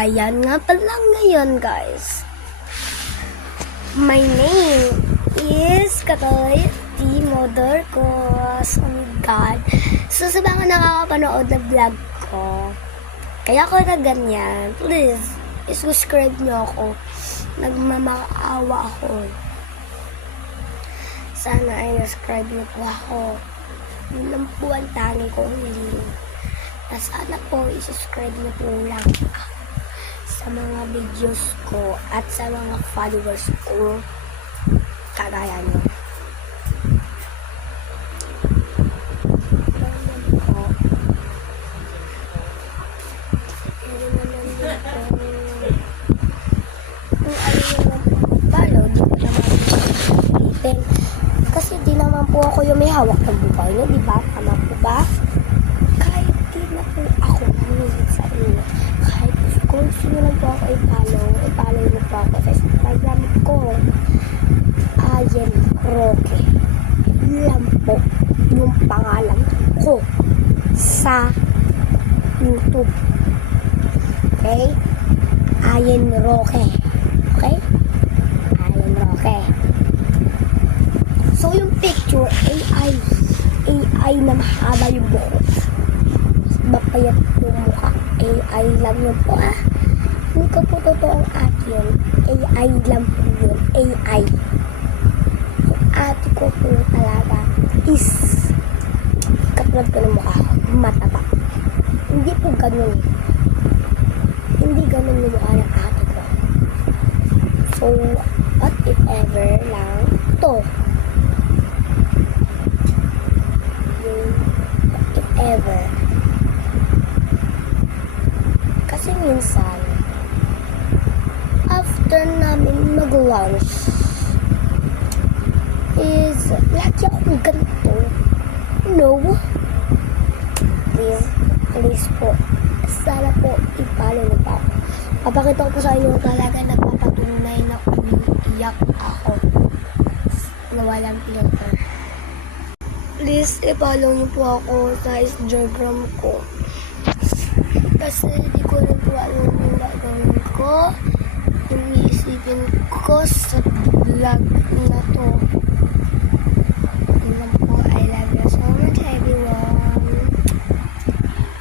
Ayan nga pala ngayon, guys. My name is Katoy T. Modorcos. Oh my God. So, sa mga nakakapanood na vlog ko, kaya ako na ganyan, please, subscribe nyo ako. Nagmamakaawa ako. Sana ay subscribe nyo po ako. Yun lang po ang tangi kong hiling. Sana po, subscribe nyo po lang sa mga videos ko at sa mga followers ko kagaya nyo. Kasi di naman po ako yung may hawak ng buhay nyo, di ba? Tama po ba? Kahit di na po ako namimit sa inyo, kahit kung sino lang po ako i-follow nyo po ako sa Instagram ko, Ayen Roque lang po yung pangalan ko sa YouTube. Okay? Ayen Roque. Okay? Ayen Roque. So, yung picture, AI na mahaba yung buhok. Mapayat yung mukha. AI lang yun po, ah. Hindi ko po totoong akin. AI lang po yun. AI. Yung ate ko po talaga is katulad ko ng mukha. Mataba. Hindi po ganun. Hindi ganun yung mukha ng ate ko. So, what if ever lang to? If ever. Kasi minsan, after namin mag-lunch, is lagi akong ganito. No. Please po. Sana po, i-follow niyo pa ako. Papakita ko po sa inyo talaga nagpapatunay na umiiyak ako na walang filter. Please, i-follow niyo po ako sa Instagram ko. Kasi hindi ko rin po alam yung gagawin ko. Yung iisipin ko sa vlog na to.